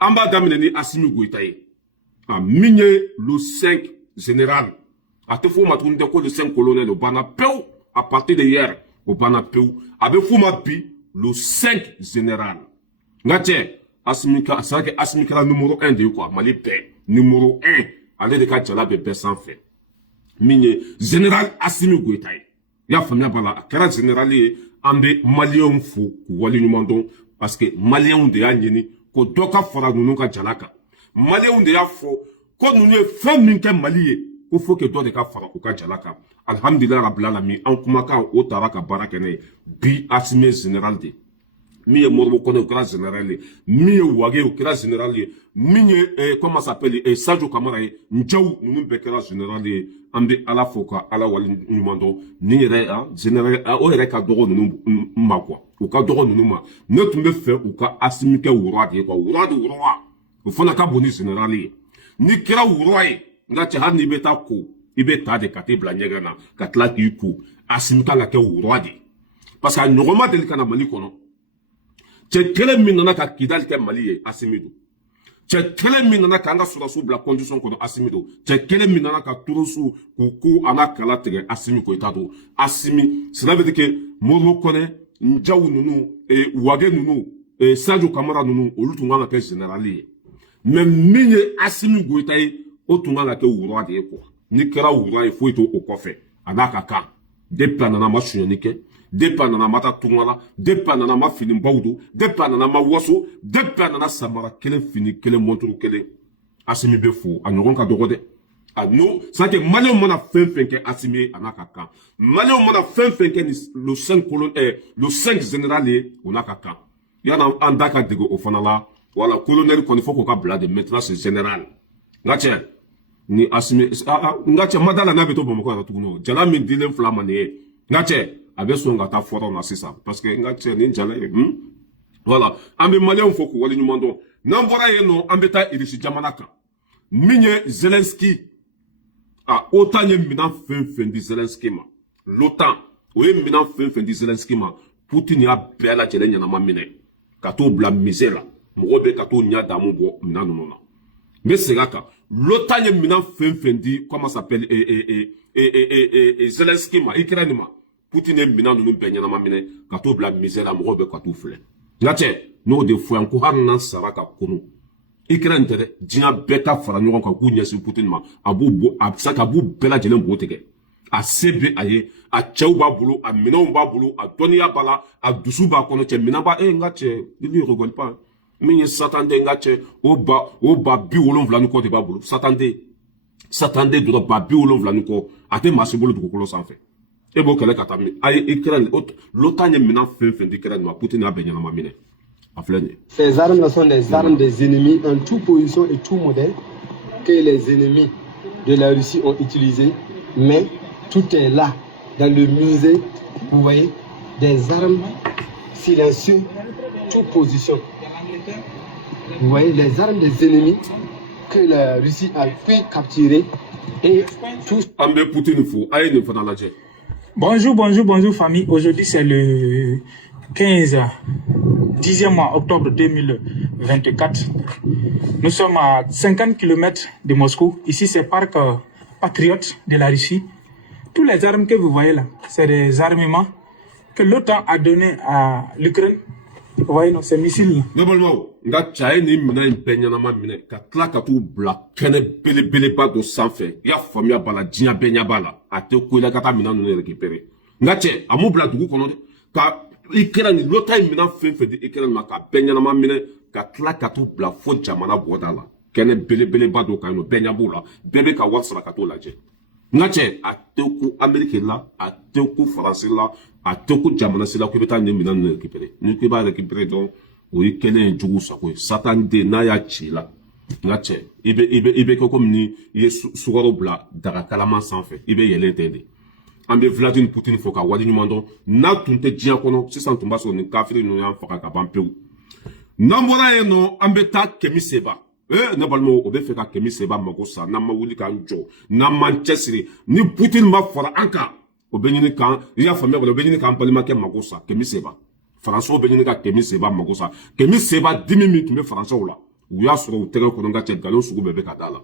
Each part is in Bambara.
Amba damine Assimi Goïta a migné le 5 général. A te fou ma tourne de le 5 colonel au Banapeu, à partir de hier, au Banapeu, avec fou ma bi, le 5 général. Ngate, Assimi, c'est vrai que Assimi est numéro 1 de quoi, Mali paix, numéro 1, allez de Kachala Bébé sans fait. Migné, général Assimi Goïta. Ya famille bala, kera général, ambe Malien fou, wali numandon, parce que Malien de Yanyeni, ko doka fora nous ka jalaka. Malien de Yafo, ko nous ne fait minke Malie, ko faut que do de ka fora ko ka jalaka. Alhamdulillah rabbil alamin, an kumaka o taraka barakene, bi Assimi général de. Mi e morbo kono kra général, mi e wage o kra général, mi e comment s'appelle Sadio Kamara, njaw nous be kra général, ambe ala foka ala wali numando, ni re général o re ka dogo nous ma quoi. Ou ka dogo nous ma. Ne tumbe fe ou ka Assimi ke wura de quoi, wura de wura. O fona ka boni général. Ni kra wura e, ngati har ni beta ko, ibe ta de kate blanyega na, katla ki ku, Assimi ka ke wura de. Parce que normal de kana mali kono. Tche kele minana ka kidal ke Mali Assimi do. Tche kele minana ka anga surasu bla condition kono Assimi do. Tche kele minana ka turusu kuku ana kala tege Assimi ko itado. Assimi, cela veut dire que Moro kone njawu nunu e wage nunu e Sadio Kamara nunu olutunga ke générali. Même minye Assimi goitaye otunga ke wuro de ko. Ni kera wuro e fo ito okofe. Anaka ka. De planana machunike. Depa nana mata tungala, depa nana ma fini mbaudu, depa nana ma waso, depa nana samara kele fini kele montru kele. Assimi be fou, a nyoron ka dogode. A nou, sa ke malé mona fenke Assimi anakaka. Malé mona fenke le 5 colonne, le 5 général onakaka. Yana andaka dego ofanala, voilà, colonel qu'on faut qu'on ka blade, maintenant c'est général. Ngache, ni Assimi, ngache madala na beto bomoko na tukuno. Jala min dilem flamane. Ngache, avec son gata fort na ça parce que ngati ni jala voilà ambe malien faut ko wali numando nambora yeno ambeta irishi jamanaka minye Zelensky a otanye mina fen di Zelensky ma l'OTAN oye mina fen di Zelensky ma Poutine ya bela jelenya na mamine kato bla misela mobe kato nya damu bo mina nona mais c'est gaka l'OTAN ye mina fen di comment s'appelle Zelensky ma Ukraine ma Poutine mina nunu benyana mamine kato bla misela mobe kato fle ngate no de fo yanko harna saraka kono Ukraine tere dina beta fara nyoron ka kunya si Poutine ma abu absaka abu bela jelen botege a sebe aye a chauba bulu a minon ba bulu a donia bala a dusu ba kono che minaba ngate lui rigole pas minye satande ngate o ba bi wolon vla nu ko de ba bulu satande do ba bi wolon vla nu ko ate masibulu du ko lo sanfe et bon kele katami ay Ukraine l'OTAN est maintenant fin d'Ukraine ma Poutine a benyana mamine a flene. Ces armes sont des armes des ennemis en toute position et tout modèle que les ennemis de la Russie ont utilisé, mais tout est là dans le musée, vous voyez, des armes silencieuses, toute position. Vous voyez les armes des ennemis que la Russie a pu capturer et tous. Ambe Poutine fou aye ne fana laje. Bonjour famille. Aujourd'hui c'est le 10e mois, octobre 2024. Nous sommes à 50 km de Moscou. Ici c'est Parc Patriote de la Russie. Tous les armes que vous voyez là, c'est des armements que l'OTAN a donné à l'Ukraine. Vous voyez non, ces missiles. Normalement, nga chaye ni mina impenya na mamine katla katu bla kene bele ba do sanfe ya famia bala jinya benya bala ate ko ila kata mina no récupérer nga che amu bla dugu kono ka Ukraine l'OTAN mina fin de Ukraine maka benya na mamine katla katu bla fo jamana bodala kene bele ba do kano benya bula bebe ka wasra katu laje nga che ate ko Amérique la ate ko France la ate ko jamana sila ko beta ni mina no récupérer ni ko ba récupérer donc oui, quel est un jour ça quoi? Satan de naya chila. Ngache, ibe ko comme ni ye sugaro bla daga kalama sans fait. Ibe yele tende. Ambe Vladimir Poutine foka wadi numando na tunte dia kono si santumba so ni kafiri no yan foka ka bampeu. Nambora eno ambe ta kemi seba. Ne balmo obe feka kemi seba magosa na mawuli kan jo na Manchester ni Poutine ma fora anka obenyini kan ya famia obenyini kan palima ke magosa kemi seba. François Benin ka kemi seba magosa kemi seba 10 minutes me François la u y'a sɔrɔ u tɛgɛ kɔnɔ ka cɛ nkalon sugu bɛɛ bɛ ka da la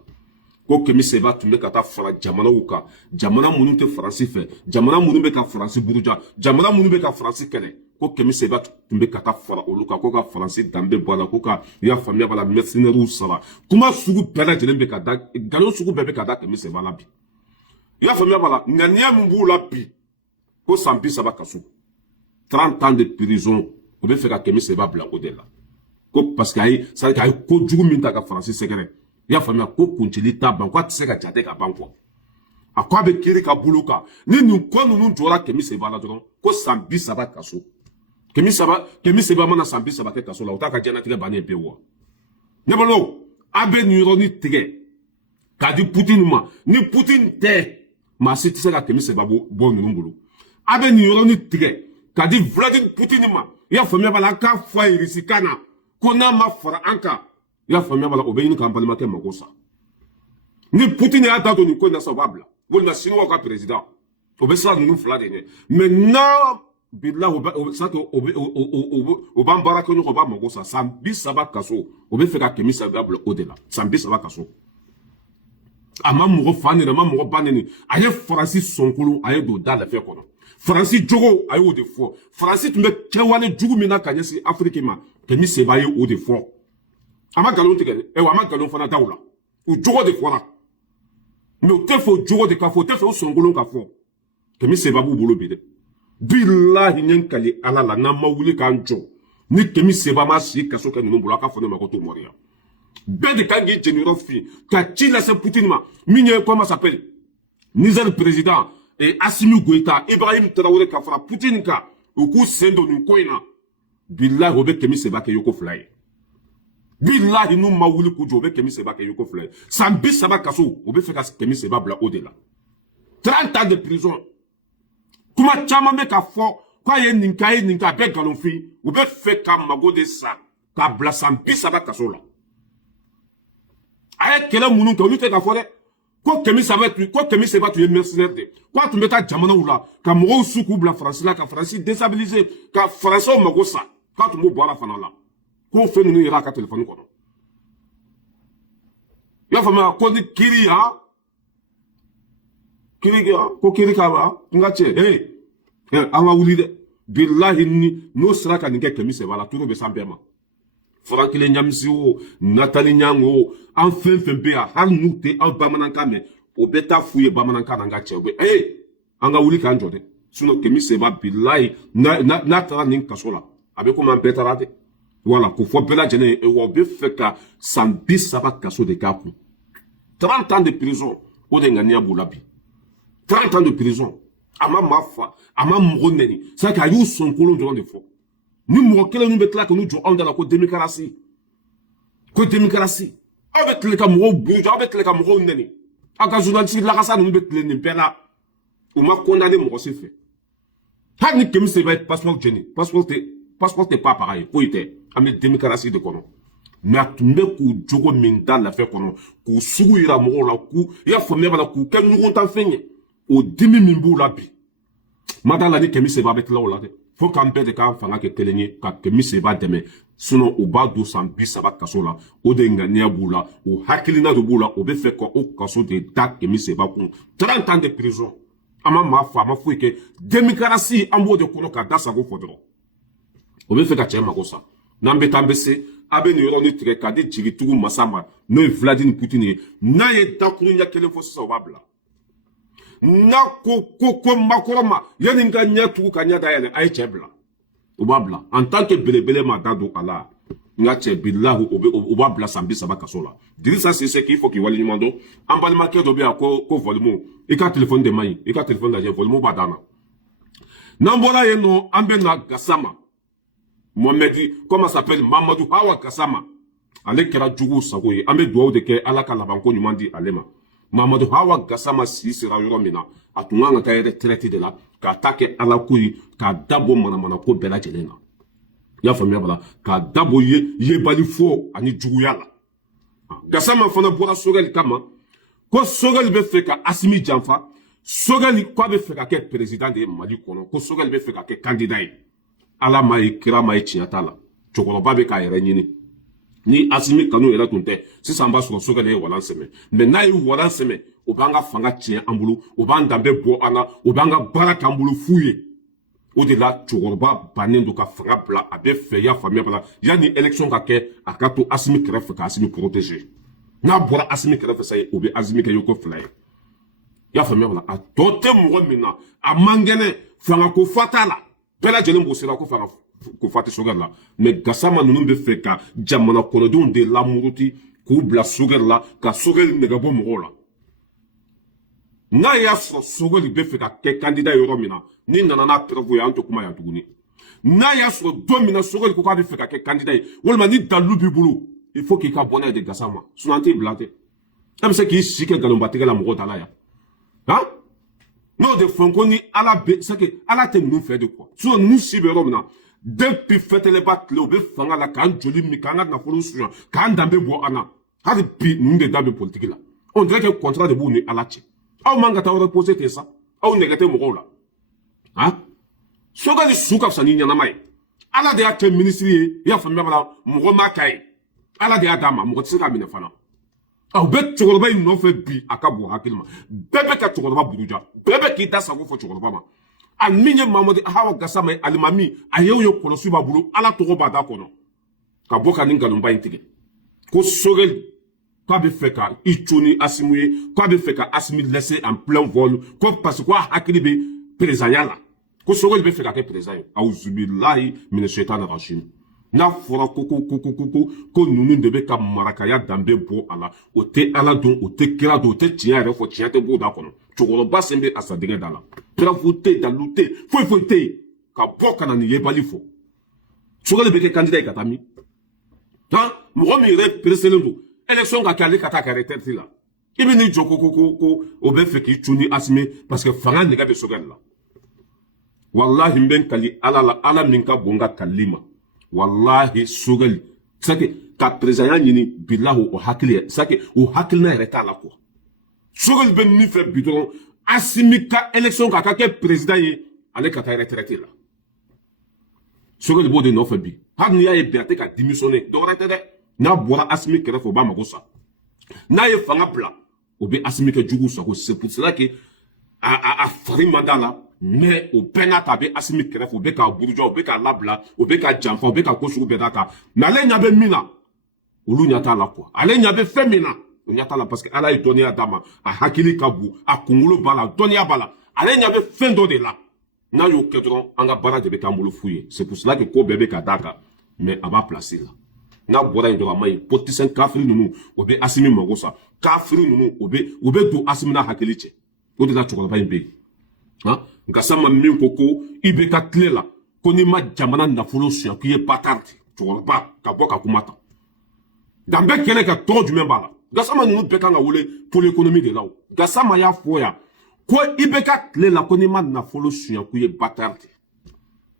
ko Kemi Seba tun bɛ ka taa fara jamanaw kan jamana minnu tɛ Faransi fɛ jamana minnu bɛ ka Faransi buruja jamana minnu bɛ ka Faransi kɛlɛ ko Kemi Seba tun bɛ ka taa fara olu kan ko ka Faransi danbe bɔ a la ko ka i y'a faamuya b'a la mercenaires sara kuma sugu bɛɛ lajɛlen bɛ ka da nkalon sugu bɛɛ bɛ ka da Kemi Seba la bi i y'a faamuya b'a la ŋaniya min b'u la bi ko san 30 kaso 30 ans de prison u bɛ fɛ ka Kemi Seba bila o de la ko parce que a ye kojugu min ta ka Faransi sɛgɛrɛ i y'a faamuya ko kuncili t'a ban ko a tɛ se ka jate ka ban kɔ a ko a bɛ kiri ka bolo kan ni nin ko ninnu jɔra Kemi Seba la dɔrɔn ko san 30 kaso Kemi Seba mana san 30 kɛ kaso la o t'a ka diɲɛlatigɛ bannen pewu wa ne bolo a bɛ nin yɔrɔnin tigɛ k'a di Poutine ma ni Poutine tɛ maa si tɛ se ka Kemi Seba bɔ ninnu bolo a bɛ nin yɔrɔnin tigɛ k'a di Vladimir Poutine ma i y'a faamuya b'a la k'a fɔ a ye Irisikan na ko n'a ma fara an kan i y'a faamuya b'a la o bɛ ɲini k'an balimakɛ mago sa ni Poutine y'a da don nin ko in na sa o b'a bila walima Siniwaw ka président o bɛ sira ninnu fila de ɲɛ mais n'a bila o b'an baara kɛ ɲɔgɔn o b'a mago sa san 30 kaso o bɛ fɛ ka Kemi Seba bila o de la san 30 kaso a ma mɔgɔ fa nɛnɛ a ma mɔgɔ ba nɛnɛ a ye Faransi sɔnkolon a ye don da lafɛ kɔnɔ Faransi jogo a y'o de fɔ Faransi tun bɛ kɛwale jugu min na ka ɲɛsin Afiriki ma Kemi Seba ye o de fɔ a ma nkalon tigɛ a ma nkalon fana da o la o jogo de fɔra mais o tɛ fɛ o jogo de ka fɔ o tɛ fɛ o sɔnkolon ka fɔ Kemi Seba b'u bolo bi dɛ bilahi n ye n kali Ala la n'an ma wuli k'an jɔ ni Kemi Seba ma si kaso kɛ ninnu bolo a ka fɔ ne ma ko to mɔriya bɛɛ de kan k'i jɛniyɔrɔ f'i ka ci lase Poutine ma min ye comment s'appelle Niger président Assimi Goïta Ibrahim Traoré ka fara Poutine kan u k'u sen don nin ko in na bilahi o bɛ Kemi Seba kɛ yoko fila ye bilahi n'u ma wuli k'u jɔ o bɛ Kemi Seba kɛ yoko fila ye san 30 kaso o bɛ fɛ ka Kemi Seba bila o de la 30 ans de prison kuma caman bɛ ka fɔ k'a ye nin kɛ a ye nin kɛ a bɛɛ nkalonfin u bɛ fɛ ka mago de sa k'a bila san 30 kaso la a ye kɛlɛ minnu kɛ olu tɛ ka fɔ dɛ ko Kemi Seba tun ye mercenaire de ko a tun bɛ taa jamanaw la ka mɔgɔw su k'u bila Faransi la ka Faransi déstabiliser ka Faransɛw mago sa k'a tun b'o bɔ a la fana la k'o fɛn ninnu yɛrɛ a ka telefɔni kɔnɔ i y'a faamuya ko ni kiri ko kiri ka n ka cɛ an ka wuli dɛ bilahi n'o sera ka nin kɛ Kemi Seba la turu bɛ s'an bɛɛ ma Farakile Ɲamisi o Natali Ɲango o an fɛn fɛn bɛ yan hali n'u tɛ aw bamanankan mɛn o bɛ taa f'u ye bamanankan na n ka cɛ o bɛ an ka wuli k'an jɔ dɛ sinon Kemi Seba bilahi n'a taara nin kaso la a bɛ komi an bɛɛ taara dɛ wala ko fɔ bɛɛ lajɛlen ye wa o bɛ fɛ ka san 30 kaso de k'a kun 30 ans de prison o de ŋaniya b'u la bi 30 ans de prison a ma maa fa a ma mɔgɔ nɛni c'est à dire a y'u sɔnkolon dɔrɔn de fɔ ni mɔgɔ kelen ninnu bɛ tila ka n'u jɔ anw da la ko démocratie aw bɛ tile ka mɔgɔw buruja aw bɛ tile ka mɔgɔw nɛni aw ka journaliste lakasa ninnu bɛ tile nin bɛɛ la u ma condamné mɔgɔ si fɛ hali ni Kemi Seba ye passeport jɛni passeport tɛ pas pareil foyi tɛ an bɛ démocratie de kɔnɔ mais a tun bɛ k'u jogo min da lafɛ kɔnɔ k'u sugu yira mɔgɔw la k'u i y'a faamuya b'a la k'u kɛ ɲɔgɔn tan fɛn ye o dimi min b'u la bi ma d'a la ni Kemi Seba bɛ tila o la dɛ fo k'an bɛɛ de k'an fanga kɛ kelen ye ka Kemi Seba dɛmɛ sinon u b'a don san 30 kaso la o de ŋaniya b'u la o hakilina de b'u la o bɛ fɛ ka o kaso de da Kemi Seba kun 30 ans de prison a ma maa fa a ma foyi kɛ démocratie an b'o de kɔnɔ ka da sago fɔ dɔrɔn o bɛ fɛ ka cɛ mago sa n'an bɛ taa an bɛ se a bɛ nin yɔrɔnin tigɛ k'a di jigitugu masa ma n'o ye Vladimir Poutine ye n'a ye dakuru ɲɛ kelen fɔ sisan o b'a bila n'a ko makɔrɔ ma yanni n ka ɲɛ tugu ka ɲɛ dayɛlɛ a ye cɛ bila o b'a bila en tant que belebele ma da don a la n ka cɛ bilahi o b'a bila san 30 kaso la Dirisa Sise k'i fɔ k'i waleɲuman dɔn an balimakɛ dɔ bɛ yan ko volume i ka téléphone de man ɲi i ka téléphone lajɛ volume b'a dan na n'an bɔra yen nɔ an bɛ na Gassama Mohamed comment s'appelle Mamadou Hawa Gassama ale kɛra jugu sago ye an bɛ dugawu de kɛ Ala ka labanko ɲuman di ale ma Mamadou Hawa Gassama si sera yɔrɔ min na a tun kan ka taa retraite de la k'a ta kɛ Ala ko ye k'a dabɔ manamana ko bɛɛ lajɛlen na i y'a faamuya bala k'a dabɔ yebali fɔ ani juguya la Gassama fana bɔra Sogɛli kama ko Sogɛli bɛ fɛ ka Asimi janfa Sogɛli k'a bɛ fɛ ka kɛ président de ye Mali kɔnɔ ko Sogɛli bɛ fɛ ka kɛ candidat ye Ala ma ye kira ma ye tiɲɛ t'a la cɛkɔrɔba bɛ k'a yɛrɛ ɲini ni Assimi Kano yɛrɛ tun tɛ sisan b'a sɔrɔ Sogɛli ye walan sɛmɛ mais n'a ye walan sɛmɛ o b'an ka fanga tiɲɛ an bolo o b'an danbe bɔ an na o b'an ka baara k'an bolo fu ye o de la cɛkɔrɔba bannen don ka fanga bila a bɛ fɛ i y'a faamuya bala yanni élection ka kɛ a ka to Assimi kɛrɛfɛ ka Assimi protéger n'a bɔra Assimi kɛrɛfɛ sa ye o bɛ Assimi kɛ yoko fila ye i y'a faamuya bala a tɔ tɛ mɔgɔ min na a man kɛnɛ fanga ko fa t'a la bɛɛ lajɛlen b'o sera ko fanga ko fa tɛ Sogɛli la mais Gassama ninnu bɛ fɛ ka jamana kɔnɔdenw de lamuruti k'u bila Sogɛli la ka Sogɛli nɛgɛ bɔ mɔgɔw la n'a y'a sɔrɔ Sogɛli bɛ fɛ ka kɛ candidat yɔrɔ min na ni nana n'a preuve ye an tɛ kuma yan tuguni n'a y'a sɔrɔ don min na Sogɛli ko k'a bɛ fɛ ka kɛ candidat ye walima ni dalu b'i bolo il faut k'i ka bɔ n'a ye de Gassama sinon an t'i bila ten e bɛ se k'i si kɛ nkalonbatigɛ la mɔgɔw da la yan han n'o de fɔ ko ni Ala bɛ c'est que Ala tɛ ninnu fɛ de quoi sinon ninnu si bɛ yɔrɔ min na depuis fɛtɛlɛba tile u bɛ fanga la k'an joli min k'an ka nafolo suɲɛ k'an danbe bɔ an na hali bi ninnu de da bɛ politique la on dirait que contrat de b'u ni Ala cɛ aw man ka taa reposer ten sa aw nɛgɛ tɛ mɔgɔw la han Sogɛli su ka fisa ni ɲɛnama ye Ala de y'a kɛ ministre ye i y'a faamuya bala mɔgɔ m'a k'a ye Ala de y'a d'a ma mɔgɔ tɛ se k'a minɛ fana aw bɛ cɛkɔrɔba in nɔfɛ bi a ka bon hakili ma bɛɛ bɛ ka cɛkɔrɔba buruja bɛɛ bɛ k'i da sago fɔ cɛkɔrɔba ma a min ye Mamadi Awa Gassama ye alimami a y'o ye kɔlɔsi b'a bolo Ala tɔgɔ b'a da kɔnɔ ka bɔ ka nin nkalonba in tigɛ ko Sogɛli k'a bɛ fɛ ka i co ni Assimi ye k'a bɛ fɛ ka Assimi laisser en plein vol ko parce que k'a hakili bɛ présidentiya la ko Sogɛli bɛ fɛ ka kɛ président ye awuzubilahi mina shaitanir rajim n'a fɔra ko ninnu de bɛ ka marakaya danbe bɔ a la o tɛ Ala dɔn o tɛ kira dɔn o tɛ tiɲɛ yɛrɛ fɔ tiɲɛ tɛ b'o da kɔnɔ cɛkɔrɔba sen bɛ a sa dingɛ da la pirafu tɛ yen dalu tɛ yen foyi foyi tɛ yen ka bɔ ka na nin yebali fɔ Sogɛli bɛ kɛ candidat ye ka taa min han mɔgɔ min yɛrɛ pereselen don élection ka kɛ ale ka taa ka retraite la i bɛ n'i jɔ ko o bɛ fɛ k'i cu ni Assimi parce que fanga nɛgɛ bɛ Sogɛli la wallahi n bɛ n kali Ala la Ala min ka bon n ka kalili ma wallahi Sogɛli c'est que ka présidenya ɲini bilahu o hakili ye c'est que o hakilina yɛrɛ t'a la quoi Sogɛli bɛ min fɛ bi dɔrɔn Assimi ka élection ka kɛ président ye ale ka taa retraite la Sogɛli b'o de nɔfɛ bi hali n'i y'a ye bi a tɛ ka démissionner dɔwɛrɛ tɛ dɛ n'a bɔra Assimi kɛrɛfɛ o b'a mago sa n'a ye fanga bila o bɛ Assimi kɛ jugu sago c'est pour cela que a fari man d'a la mais o bɛɛ n'a ta a bɛ Assimi kɛrɛfɛ o bɛ k'a buruja o bɛ k'a labila o bɛ k'a janfa o bɛ ka ko sugu bɛɛ d'a kan mais ale ɲɛ bɛ min na olu ɲɛ t'a la quoi ale ɲɛ bɛ fɛn min na o ɲɛ t'a la parce que Ala ye dɔnniya d'a ma a hakili ka bon a kunkolo b'a la dɔnniya b'a la ale ɲɛ bɛ fɛn dɔ de la n'a y'o kɛ dɔrɔn an ka baara de bɛ k'an bolo fu ye c'est pour cela que ko bɛɛ bɛ ka d'a kan mais a b'a placer la n'a bɔra yen dɔrɔn a ma ɲi politicien kafiri ninnu o bɛ Assimi mago sa kafiri ninnu o bɛ don Assimi n'a hakili cɛ o de la cɛkɔrɔba in bɛ yen han Gassama min ko i bɛ ka tile la ko n'i ma jamana nafolo suɲɛ k'i ye bâtard cɛkɔrɔba ka bɔ ka kuma ta dan bɛɛ kɛnɛ ka tɔgɔ jumɛn b'a la Gassama ninnu bɛɛ kan ka wele pôle économie de la o Gassama y'a fɔ yan ko i bɛ ka tile la ko n'i ma nafolo suɲɛ k'i ye bâtard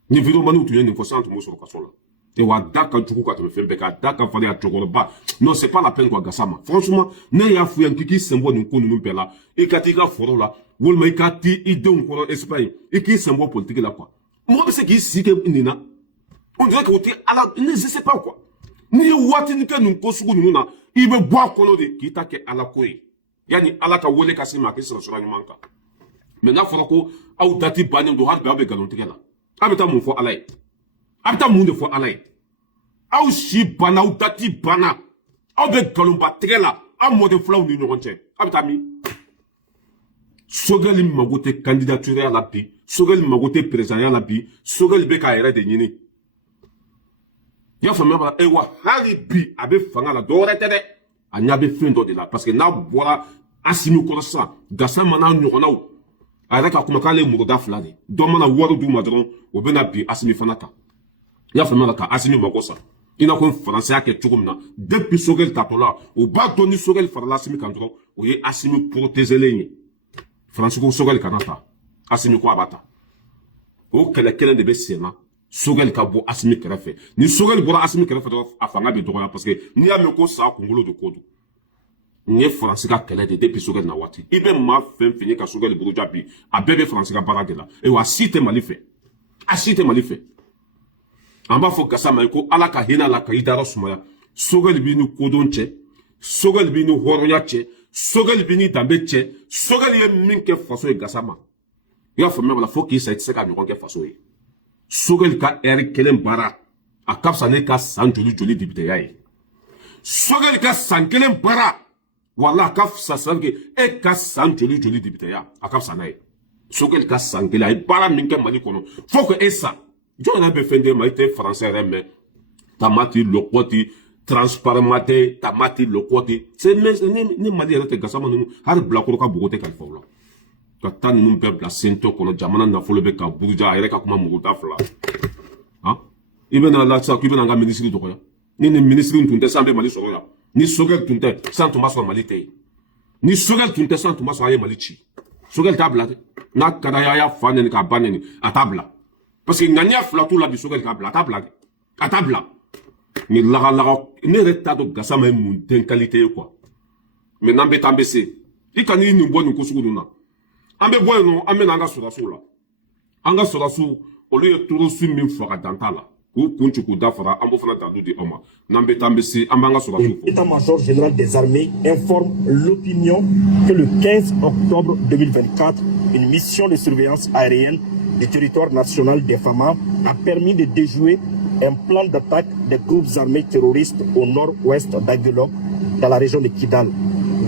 ni vidéomaniw tun ye nin fɔ sisan tun b'o sɔrɔ kaso la et wa da ka jugu ka tɛmɛ fɛn bɛɛ kan da ka falen a cɛkɔrɔba non c'est pas la peine quoi Gassama franchement ne y'a fɔ yan k'i sen bɔ nin ko ninnu bɛɛ la i ka t'i ka foro la walima i ka t'i i denw kɔrɔ Espagne i k'i sen bɔ politique la quoi mɔgɔ bɛ se k'i sigi kɛ nin na on dirait que o tɛ Ala ne sais pas quoi n'i ye waatinin kɛ nin ko sugu ninnu na i bɛ bɔ a kɔnɔ de k'i ta kɛ Ala ko ye yanni Ala ka wele ka se ma a k'i sɔrɔ sira ɲuman kan mais n'a fɔra ko aw dati bannen don hali bi aw bɛ nkalontigɛ la aw bɛ taa mun fɔ Ala ye a bɛ taa mun de fɔ Ala ye aw si banna aw dati banna aw bɛ nkalonba tigɛ la aw mɔden filaw ni ɲɔgɔn cɛ aw bɛ taa min Sogɛli mago tɛ candidature la bi Sogɛli mago tɛ présidentiya la bi Sogɛli bɛ k'a yɛrɛ de ɲini i y'a faamuya ba wa hali bi a bɛ fanga la dɔwɛrɛ tɛ dɛ a ɲɛ bɛ fɛn dɔ de la parce que n'a bɔra Assimi kɔrɔ sisan Gassama n'a ɲɔgɔnnaw a yɛrɛ ka kuma k'ale ye mɔgɔda fila de dɔ mana wari d'u ma dɔrɔn o bɛ na bin Assimi fana kan i y'a faamuya ka Assimi mago sa i n'a fɔ Faransi y'a kɛ cogo min na depuis Sogɛli tatɔ la o b'a dɔn ni Sogɛli farala Assimi kan dɔrɔn o ye Assimi protégelen ye Faransi ko Sogɛli kana ta Assimi ko a b'a ta o kɛlɛ kelen de bɛ sen na Sogɛli ka bɔ Assimi kɛrɛfɛ ni Sogɛli bɔra Assimi kɛrɛfɛ dɔrɔn a fanga bɛ dɔgɔya parce que n'i y'a mɛn ko sa kunkolo de ko don nin ye Faransi ka kɛlɛ de depuis Sogɛli na waati i bɛ maa fɛn fɛn ye ka Sogɛli buruja bi a bɛɛ bɛ Faransi ka baara de la wa a si tɛ Mali fɛ a si tɛ Mali fɛ an b'a fɔ Gassama ye ko Ala ka hinɛ a la ka i dayɔrɔ sumaya sogɛli b'i ni kodɔn cɛ sogɛli b'i ni hɔrɔnya cɛ sogɛli b'i ni danbe cɛ sogɛli ye min kɛ faso ye gasa ma i y'a faamuya wala fo k'i sa i tɛ se ka ɲɔgɔn kɛ faso ye sogɛli ka ɛri kelen baara a ka fisa ne ka san joli joli dibiteya ye sogɛli ka san kelen baara wala a ka fisa sanke e ka san joli joli dibiteya a ka fisa n'a ye sogɛli ka san kelen a ye baara min kɛ mali kɔnɔ fo que e sa jɔn yɛrɛ bɛ fɛn d'e ma i tɛ faransɛ yɛrɛ mɛn tamati lɔkɔti transparemate tamati lɔkɔti ni mali yɛrɛ tɛ gasama ninnu hali bilakoro ka bogo tɛ kalifa o la ka taa ninnu bɛɛ bila sentɔ kɔnɔ jamana nafolo bɛ ka buruja a yɛrɛ ka kuma mugu ta fila i bɛna la sisan k'i bɛna an ka minisiri dɔgɔya ni nin minisiri tun tɛ san bɛ mali sɔrɔ yan ni sogɛli tun tɛ san tun b'a sɔrɔ mali tɛ yen ni sogɛli tun tɛ san tun b'a sɔrɔ a ye mali ci sogɛli t'a bila dɛ n'a ka d'a ye a y'a fa nɛni k'a ba nɛni a t'a bila parce que ŋaniya fila t'u la bi sogɛli k'a bila a t'a bila dɛ a t'a bila ni lagalaga ne yɛrɛ t'a dɔn gasama ye mun den qualité ye quoi mais n'an bɛ taa an bɛ se i ka n'i nin bɔ nin ko sugu ninnu na an bɛ bɔ yen nɔ an bɛ na an ka sɔrɔsiw la an ka sɔrɔsiw olu ye torosu min fɔ ka dan t'a la k'u kun ci k'u da fara an b'o fana dalu di aw ma n'an bɛ taa an bɛ se an b'an ka sɔrɔsiw fɔ. L'état-major général des armées informe l'opinion que le 15 octobre 2024, une mission de surveillance aérienne du territoire national des FAMA a permis de déjouer un plan d'attaque des groupes armés terroristes au nord-ouest d'Aguelok, dans la région de Kidal.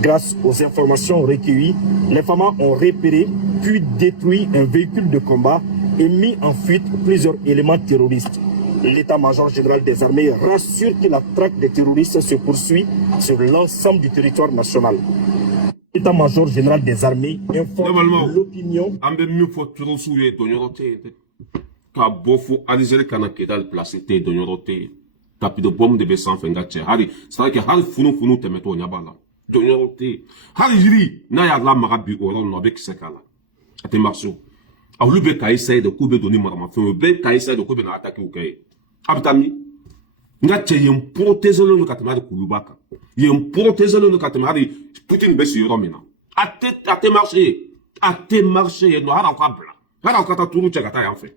Grâce aux informations recueillies, les FAMA ont repéré puis détruit un véhicule de combat et mis en fuite plusieurs éléments terroristes. L'état-major général des armées rassure que la traque des terroristes se poursuit sur l'ensemble du territoire national. L'état-major général des armées informe l'opinion. Ka bɔ fo Alizeri kana Kidal place tɛ yen dɔnyɔrɔ tɛ yen tapi de bombe de bɛ sanfɛ nka cɛ hali c'est vrai que hali funufunu tɛmɛtɔ o ɲɛ b'a la dɔnyɔrɔ tɛ yen hali yiri n'a y'a lamaga bi o yɔrɔ ninnu a bɛ kisɛ k'a la a tɛ marché a olu bɛ ka essayer de k'u bɛ don ni maramafɛnw ye u bɛ ka essayer de k'u bɛ na attaquer u kɛ ye a bɛ taa min nka cɛ yen protéger len don ka tɛmɛ hali kuluba kan yen protéger len don ka tɛmɛ hali Poutine bɛ si yɔrɔ min na a tɛ marché yen nɔ hali aw ka bila hali aw ka taa turu cɛ ka taa yan fɛ.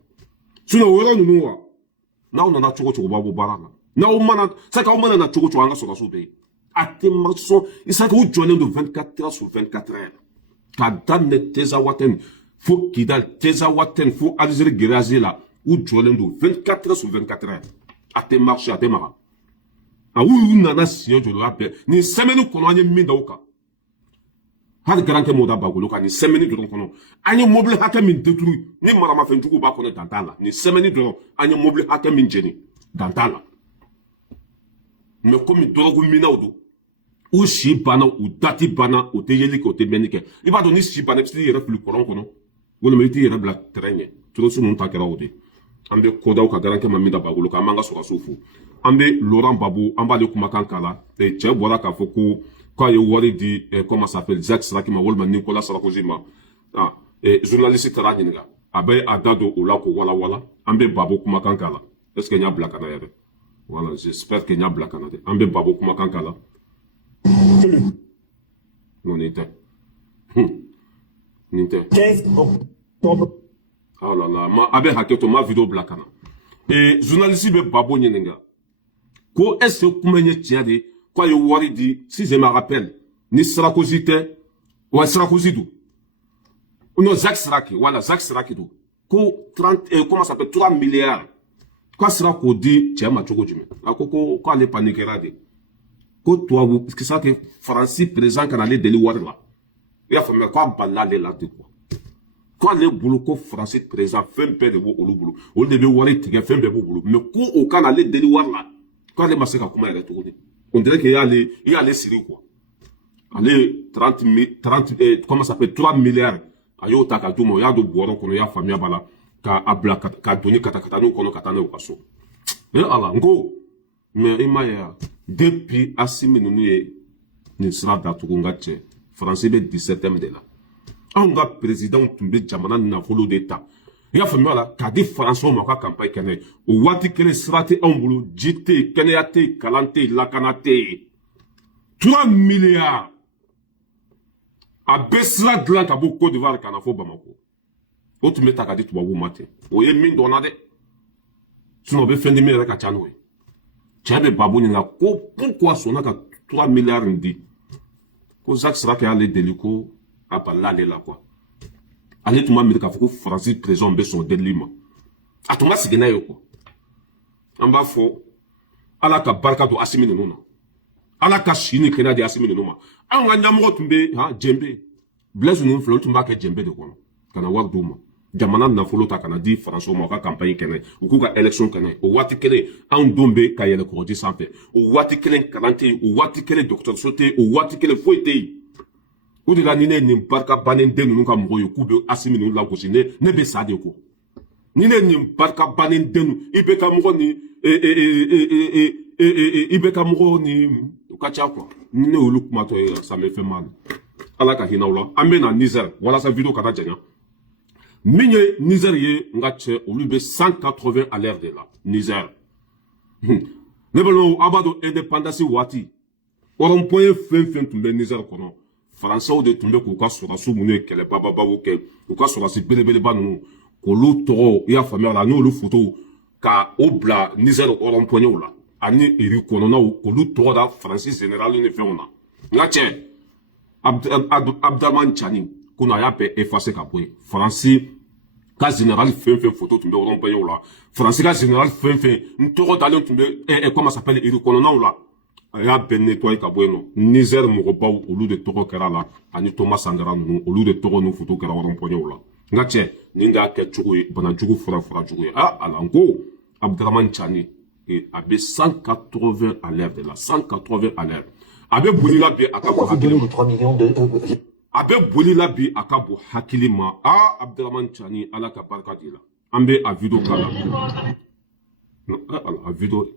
Sinon, on va nous voir. Now, on a choco choco barana. Now, on a ça qu'on a choco choco sur la soube. À tes marchons, il s'agit de journée de 24 heures sur 24 heures. Quand ne tezawaten, faut qu'il dal tezawaten, faut aller gérager là, ou journée de 24 heures sur 24 heures. À tes marchés, à tes maras. Ah oui, nana si je le rappelle. Ni semaine qu'on a mis d'oka. Hali garanke moda bagolo ka ni semaine dɔrɔn kɔnɔ an ye mobile hakɛ min détruit ni maramafɛnjugu b'a kɔnɔ dan t'a la ni semaine dɔrɔn an ye mobile hakɛ min jeni dan t'a la mais komi dɔrɔgu minaw don u si banna u dati banna u tɛ yeli kɛ u tɛ mɛnni kɛ i b'a dɔn ni si banna i bɛ t'i yɛrɛ fili kɔlɔn kɔnɔ walima i t'i yɛrɛ bila terrain ɲɛ torosi ninnu ta kɛra o de an bɛ kodaw ka garanke ma min da bagolo kan an b'an ka sɔrɔsiw fo an bɛ Laurent Babu an b'ale kumakan k'a la cɛ bɔra k'a fɔ ko quand il y a dit, comment ça s'appelle, Jacques Saraki, Nicolas Sarkozy, journaliste Tara Ninga, Abe Adado Olako Wala Wala, Ambe Babo Kumakankala. Est-ce qu'il y a Black Canada? Voilà, j'espère qu'il y a Black Canada. Ambe Babo Kumakankala. Non, n'était. N'était. 15 octobre. Oh là là, Abe Haketo, ma vidéo Black Canada. Et journaliste Babo Ninga. Ko est-ce que vous avez dit quoi il y a dit, si je me rappelle, ni Sarkozy était, ou Sarkozy d'où? Non, Jacques Saraki, voilà, Jacques Saraki d'où? Comment ça s'appelle, 3 milliards. Quoi Sarko dit, tiens, ma choco jime. Quoi les paniquer là de? Quoi toi, vous, parce que ça que Francis présent quand allait délivrer là. Il a fait, mais quoi balader là de quoi? Quoi les boulot, quoi Francis présent, fait un peu de beau au boulot. Au début, on va dire, fait un peu de beau boulot. Mais quoi au can allait délivrer là? Quoi les massacres, comment il est retourné? On dirait qu'il y a les Syrie, quoi. Allez, 30, comment ça s'appelle, 3 milliards. Ayo takatumo, ya do boiro, kono ya famia bala, ka abla, ka doni katakatano, kono katane okaso. Mais ala, ngo, mais ima ya, depuis Assimi Nounie, ni sera d'Atugunga tche, français be 17e de la. Anga président tumbe jamana na folo d'État. Ya famia la, ka di François maka campagne kene, ou wati kene srate ambulu, jite, keneate, kalante, lakanate. 3 milliards. A besla dlan ka bo Côte d'Ivoire kana fo Bamako. O tu meta ka di tubabu mate. O ye min dona de. Suno be fendi mi reka chano. Tchèbe Babou n'a pourquoi son a 3 milliards dit. Ko Zach sera qu'il y a les délicats à parler là quoi. Allez tout le monde me dit que Francis présent son délima. A tout le monde c'est gagné quoi. En bas faux. Ala ka barka do asimi nuna. Ala ka shini kena de asimi nuna. An ga nyamro tumbe ha djembe. Blaise nous flo tumba ke djembe de quoi. Kana war duma. Jamana na folo ta kana di François mo ka campagne kene. Ou ka élection kene. O wati kele an dombe ka yele ko di santé. O wati kele kalante, o wati kele docteur sauté, o wati kele foité. Ou de la nine ni barka banen de nous ka mo yo kube asimi nuna la gosine ne be sa de ko. Nine ni barka banen de nous ibe ka mo ni Ibeka Muro ni Kachakwa. Ni Uluk Mato, ça me fait mal. Alaka Hinaula. Amena Niger. Voilà sa vidéo canadienne. Mine Nigerie, Ngache, au lieu de 180 à l'air de là. Niger. Nebelo Abado indépendance Wati. Oron point fin tombe Niger kono. Français ou de tombe Kouka sur la soumune, qu'elle est pas baba ou qu'elle. Kouka sur la sibele banou. Kolo Toro, ya famille la nous le photo. Ka obla Niger oron point là. Ani iri konona kolu toda Francis général ne fait ona. Ngache Abdraman Chani kuna ya pe effacer kabwe. Francis ka général fait photo tumbe oron point là. Francis ka général fait ntoro dalon tumbe comment s'appelle iri konona là. Ya ben nettoyer kabwe no. Niger mo ba au lieu de toro kera là. Ani Thomas Sangara no au lieu de toro no photo kera oron point là. Ngache ninga ke chugu bana chugu fura chugu. Ah alango Abdraman Chani et avec 180 à l'air de là, 180 à l'air. Avec Boulila bi Akabo Hakilima. 3 millions de. Avec Boulila bi Akabo Hakilima. Ah, Abdelrahman Chani, Alaka Barkadila. Ambe a vidéo kala. A vidéo.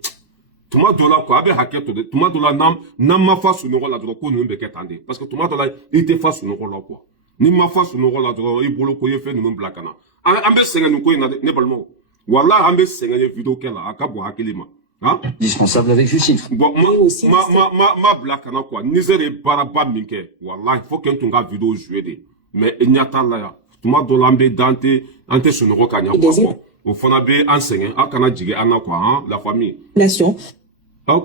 Tuma dola quoi, avec Haketo, Tuma dola nam ma face sur la drogue, nous ne tande. Parce que Tuma dola, il était face sur là quoi. Ni ma face sur la drogue, il boulot koye fait nous blakana. Ambe senga nous koye ne balmo. Wallah, ambe senga vidéo kala, Akabo Hakilima. Hein? Dispensable avec justice. Bon, ma blague, quoi. Niger et baraba minke. Wallah, il faut qu'un ton gars vidéo jouer de. Mais il n'y a pas là. Tout le monde l'ambe dante, ante sonoro kanya quoi. Au fond, abe enseignant, a kana jige ana quoi, hein, la famille. Nation. Il est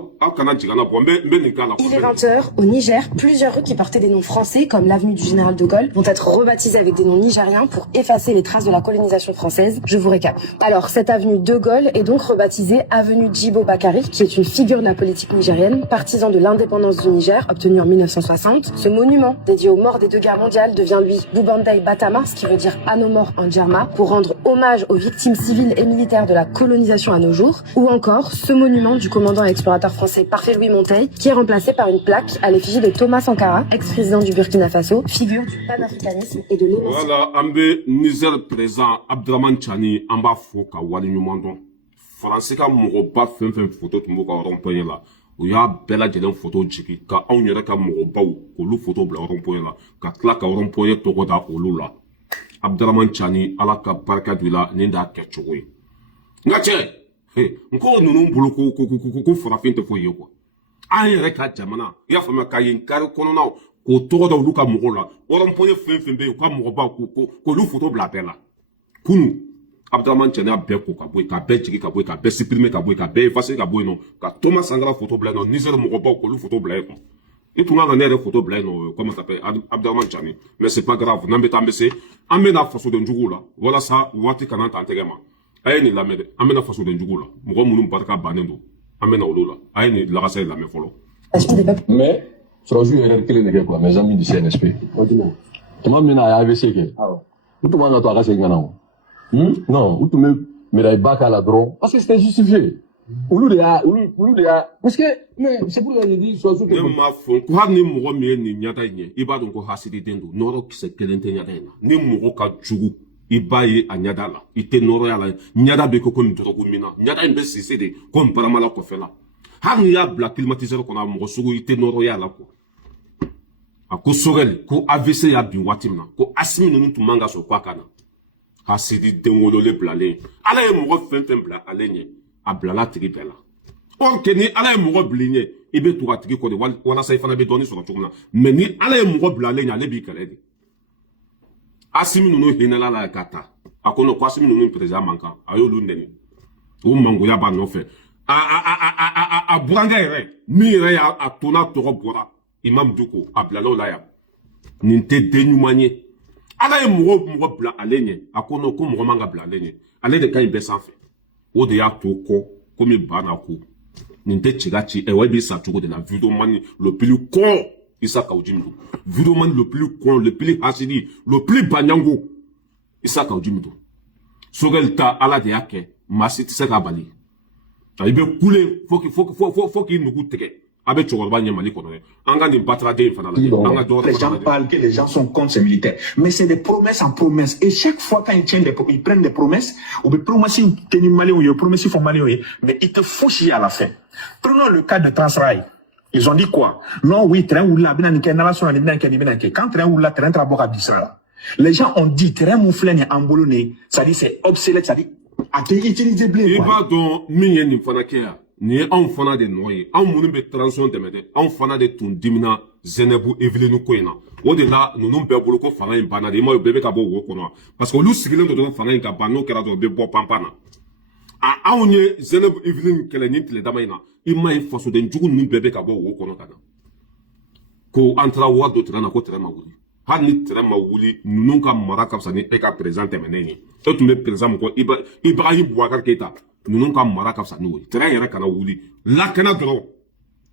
20h. Au Niger, plusieurs rues qui portaient des noms français, comme l'avenue du Général de Gaulle, vont être rebaptisées avec des noms nigériens pour effacer les traces de la colonisation française. Je vous récap. Alors, cette avenue de Gaulle est donc rebaptisée avenue Djibo Bakary, qui est une figure de la politique nigérienne, partisan de l'indépendance du Niger, obtenue en 1960. Ce monument, dédié aux morts des 2 guerres mondiales, devient lui Boubandai Batama, ce qui veut dire à nos morts en djerma, pour rendre hommage aux victimes civiles et militaires de la colonisation à nos jours. Ou encore, ce monument du commandant et explorateur français Parfait Louis Monteil, qui est remplacé par une plaque à l'effigie de Thomas Sankara, ex-président du Burkina Faso, figure du panafricanisme et de l'émotion. Voilà, Ambe Niger présent, Abdraman Chani, Amba Foka, Wali Numandon. Français ka Mouroba fait photo de Mouka Rompoyen là. Où y a bella jelen photo jiki, ka on yere ka Mouroba ou, kolu photo bla Rompoyen là, ka klaka Rompoyen Togoda Olu là. Abdraman Chani, alaka barka du la, ninda ketchoué. Ngache! Nko nunu bulu ko farafin te foye quoi an yɛrɛ ka jamana i y'a faamuya ka yen kari kɔnɔna k'o tɔgɔ da olu ka mɔgɔw la wɔrɔnpɔɲɛ fɛn bɛ yen u ka mɔgɔba k'olu foto bila bɛɛ la kunu Abdraman Chani a bɛɛ ko ka bɔ yen ka bɛɛ jigi ka bɔ yen ka bɛɛ supprimer ka bɔ yen ka bɛɛ effacer ka bɔ yen nɔ ka Thomas Sankara foto bila yen nɔ Niger mɔgɔbaw k'olu foto bila yen nɔ i tun kan ka ne yɛrɛ foto bila yen nɔ comment ça s'appelle Abdraman Chani mais c'est pas grave n'an bɛ taa an bɛ se an bɛ na fasoden juguw la walasa waati kana ta an tɛgɛ ma aye ni lamɛn dɛ an bɛna fasoden jugu la mɔgɔ minnu barika bannen don an bɛna olu la aye ni lagasa ye lamɛn fɔlɔ. Mais sɔrɔsiw yɛrɛ kelen de kɛ quoi mes amis du CNSP tuma min na a ye AVC kɛ u tun b'an ka to a ka segin ka na o non u tun bɛ médaille ba k'a la dɔrɔn parce que c'était justifié olu de y'a parce que mais c'est pour ça que je dis sɔrɔsiw tɛ. ne m'a fɔ ko hali ni mɔgɔ min ye nin ɲɛda in ye i b'a dɔn ko hasididen don nɔrɔ kisɛ kelen tɛ ɲɛda in na ni mɔgɔ ka jugu i b'a ye a ɲɛda la i tɛ nɔrɔya la ɲɛda bɛ kɛ komi dɔrɔgu min na ɲɛda in bɛ sise de komi baramala kɔfɛ la hali n'i y'a bila climatiseur kɔnɔ a mɔgɔ sugu i tɛ nɔrɔya la quoi a ko Sogɛli ko AVC y'a bin waati min na ko Asimi ninnu tun man ka sɔn k'a ka na hasididen wololen bilalen ala ye mɔgɔ fɛn fɛn bila ale ɲɛ a bilala tigi bɛɛ la or que ni ala ye mɔgɔ bila i ɲɛ i bɛ tugu a tigi kɔ de walasa i fana bɛ dɔɔnin sɔrɔ cogo min na mais ni ala ye mɔgɔ bila ale ɲɛ ale b'i kɛlɛ de. Asimi nunu hinala la kata. A ko no ko Asimi nunu président mankan. A y'olu neni. O mangoya b'a nɔfɛ. a buranga yɛrɛ min yɛrɛ y'a to n'a tɔgɔ bɔra Imam Doko a bilala o la yan nin tɛ den ɲuman ye ala ye mɔgɔ bila ale ɲɛ a ko non ko mɔgɔ man ka bila ale ɲɛ ale de ka ɲi bɛɛ sanfɛ o de y'a to kɔ komi banna ko nin tɛ ci ka ci wa i b'i sa cogo de la vidéoman le plus con Issa Kaoudzimidou vidéoman le plus con le plus hasidi le plus banyango Issa Kaoudzimidou sogɛl ta ala de y'a kɛ maa si tɛ se k'a bali i bɛ kule fo k'i nugu tigɛ a bɛ cɛkɔrɔba ɲɛ Mali kɔnɔ dɛ an ka nin bataraden fana lajɛ an ka dɔgɔ les gens parlent que les gens sont contre ces militaires mais c'est des promesses en promesses et chaque fois quand ils prennent des promesses ou des promesses que les Maliens ont promesses font Maliens mais ils te font chier à la fin. Prenons le cas de Transrail. Ils ont dit quoi? Non, oui, train ou là, quand train ou là, train travaux à Bissau. Les gens ont dit train mouflène en bologné, ça dit c'est obsolète, ça dit à te utiliser blé. Il va donc minye ni fana kia ni an fana de noye an munu be transition demede an fana de tun dimina Zenebu Evelyn Koina o de la nunu be bolo ko fana in bana de mo bebe ka bo wo kono parce que olu sigilen do fana in ka bano kera do be bo pampana a onye Zenebu Evelyn kele ni tile dama ina ima e faso de njugu nu bebe ka bo wo kono kana ko antra wa do trana ko trema wuli har ni trema wuli nunu ka mara ka sa ni e ka présenter meneni e tumbe présent ko Ibrahim Boubacar Keita nunu ka mara ka sa ni wuli train yɛrɛ kana wuli lakana dɔrɔn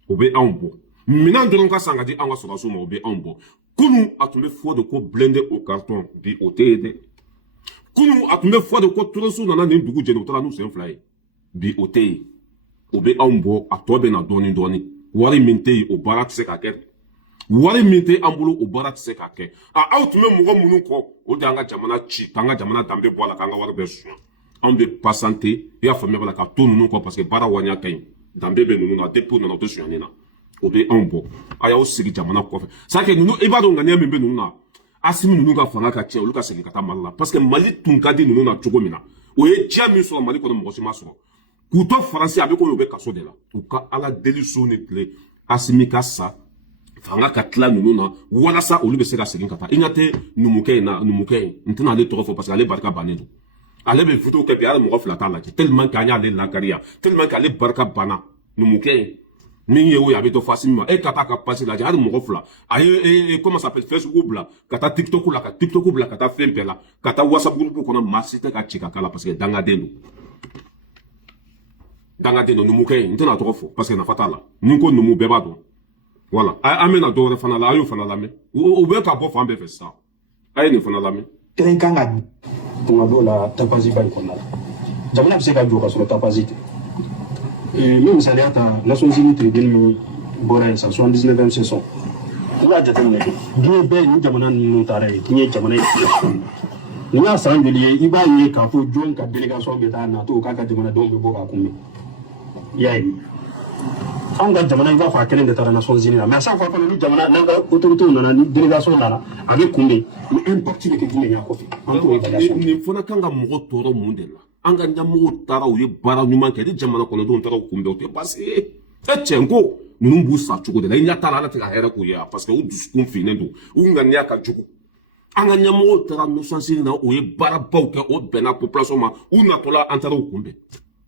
o be anw bɔ minan dɔrɔn ka sanga di an ka sɔrɔsiw ma o be anw bɔ kunu a tun bɛ fɔ de ko blindé au carton bi o tɛ ye dɛ kunu a tun bɛ fɔ de ko turasiw nana nin dugu jeni u taara n'u sen fila ye bi o tɛ ye o be anw bɔ a tɔ bɛ na dɔɔni dɔɔni wari min tɛ yen o baara tɛ se ka kɛ wari min tɛ an bolo o baara tɛ se ka kɛ aw tun bɛ mɔgɔ minnu kɔ o de y'an ka jamana ci k'an ka jamana danbe bɔ a la k'an ka wari bɛɛ suɲɛ anw bɛ pasante i y'a faamuya bala ka to ninnu kɔ parce que baara wariya ka ɲi danbe bɛ ninnu na depuis u nana o tɛ suɲɛni na o bɛ anw bɔ a y'aw sigi jamana kɔfɛ sake ninnu i b'a dɔn ŋaniya min bɛ ninnu na Assimi ninnu ka fanga ka tiɲɛ olu ka segin ka taa Mali la parce que Mali tun ka di ninnu na cogo min na o ye diya min sɔrɔ Mali kɔnɔ mɔgɔ si ma sɔrɔ k'u to Faransi a bɛ komi u bɛ kaso de la u ka ala deli su ni tile Assimi ka sa fanga ka tila ninnu na walasa olu bɛ se ka segin ka taa i ɲɛ tɛ numukɛ in na numukɛ in n tɛna ale tɔgɔ fɔ parce que ale barika bannen don ale bɛ vidéo kɛ bi ale mɔgɔ fila t'a lajɛ tellement que an y'ale lakariya tellement que ale barika banna numukɛ in min ye o ye a bɛ to Assimi ma e ka taa ka page lajɛ hali mɔgɔ fila a ye comment ça s'appelle Facebook bila ka taa TikTok la ka TikTok bila ka taa fɛn bɛɛ la ka taa WhatsApp groupe kɔnɔ maa si tɛ ka ci ka k'a la parce que dangaden don dangaden don numukɛ in n tɛna tɔgɔ fɔ parce que nafa t'a la ni ko numu bɛɛ b'a dɔn voilà an bɛna dɔ wɛrɛ fana la a y'o fana lamɛn o bɛ ka bɔ fan bɛɛ fɛ sisan a ye nin fana lamɛn. kelen kan ka tuma dɔw la tapasi ba in kɔnɔna la jamana bɛ se ka jɔ ka sɔrɔ tapasi tɛ n bɛ misaliya ta Nations Unies tribune min bɔra yen san 79e session i b'a jateminɛ diɲɛ bɛɛ ni jamana ninnu taara yen diɲɛ jamana ye n'i y'a san joli ye i b'a ye k'a fɔ jɔn ka délégation bɛ taa NATO k'a ka jamanadenw bɛ bɔ k'a kunbɛn i y'a ye anw ka jamana i b'a fɔ a kelen de taara Nations Unies la mais à chaque fois fana ni jamana n'an ka autorités nana ni délégation nana a bɛ kunbɛn ni impact bɛ kɛ jumɛn ye a kɔfɛ an t'o évaluation nin fana kan ka mɔgɔ tɔɔrɔ mun de la an ka ɲɛmɔgɔw taara u ye baara ɲuman kɛ ni jamana kɔnɔdenw taara u kunbɛn o tɛ baasi ye e cɛ n ko ninnu b'u sa cogo de la i ɲɛ t'a la ala tɛ ka hɛrɛ k'u ye parce que u dusukun finnen don u ŋaniya ka jugu an ka ɲɛmɔgɔw taara Nations Unies na u ye baarabaw kɛ o bɛnna population ma u natɔla an taara u kunbɛn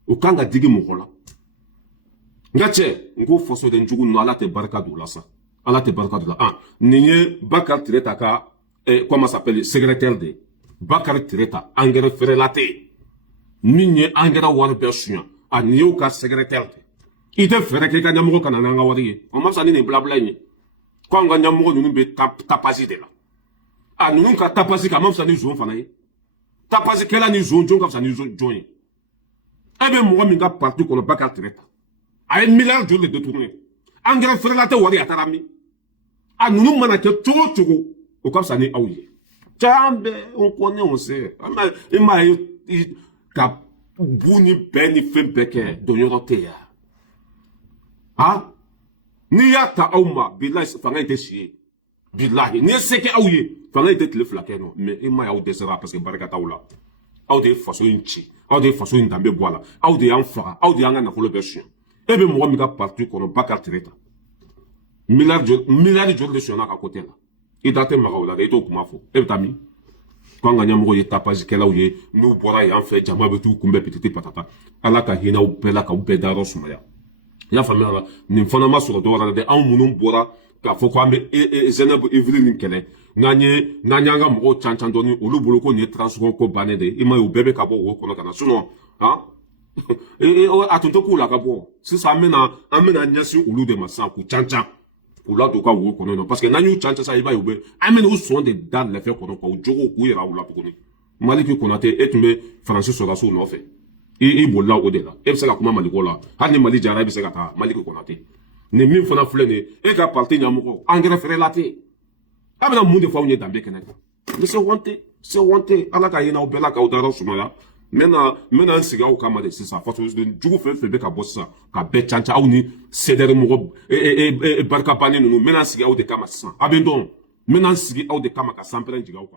o kan ka digi mɔgɔ la n ka cɛ n ko fasoden jugu ninnu ala tɛ barika don o la sa ala tɛ barika don o la nin ye Bakari Tireta ka comment ça s'appelle secrétaire de Bakari Tireta engrais feerela tɛ yen min ye engrais wari bɛɛ suɲɛ nin y'o ka secrétaire de i tɛ fɛɛrɛ kɛ i ka ɲɛmɔgɔ ka na n'an ka wari ye o ma fisa ni nin bilabila in ye ko an ka ɲɛmɔgɔ ninnu bɛ tapasi de la ninnu ka tapasi ka ma fisa ni zon fana ye tapasi kɛla ni zon jɔn ka fisa ni jɔn ye e bɛ mɔgɔ min ka parti kɔnɔ Bakari Tireta a ye miliyari joli de détourné engrais feerela tɛ wari a taara min ninnu mana kɛ cogo o cogo o ka fisa ni aw ye caman bɛ on connaît on sait i m'a ye ka bu ni bɛn ni fɛn bɛɛ kɛ don yɔrɔ tɛ yan n'i y'a ta aw ma bilahi fanga in tɛ si ye bilahi n'i ye se kɛ aw ye fanga in tɛ tile fila kɛ nɔ mais i m'a ye aw dɛsɛra parce que barika t'aw la aw de ye faso in ci aw de ye faso in danbe bɔ a la aw de y'an faga aw de y'an ka nafolo bɛɛ suɲɛ e bɛ mɔgɔ min ka parti kɔnɔ Bakari Tireta miliyari joli de suɲɛna a ka côté la i da tɛ maga o la dɛ i t'o kuma fɔ e bɛ taa min Quand on a un tapage qui est là où nous boira en fait, jama betu kumbe petit patata. Ala ka hina ou bela ka ou bedaro sumaya. Ya famille ni fana ma sur do de an munum bora ka fo ko ambe Zainab Evelyn kele. Nanye nga mo chanchan doni olu boloko ni transfert ko banede. Ima u bebe ka bo ko no kana suno. Hein? Atonto ko la ka bo. Si ça amena nyasi olu de masa ku chanchan. Oula doka wo kono no parce que nanyu chanta sa iba yobe amen où sont des dates les faire kono ko jogo ku ira oula pokoni maliki konate etume français sera so no fait i bolla o de la e bisa ka kuma maliko la hani mali jara bisa ka ta maliki konate ne min fana flene e ka parti nyamuko engrais fere laté abena mu de fa unye dambe kenaka mais c'est honte ala ka yina o bela ka o dara sumala maintenant siga o kama de sisa fa de jugu fe be ka bossa ka be chancha au ni ceder mo barka pani no maintenant siga o de kama sisa abendon maintenant sigi au de kama ka sampren jiga o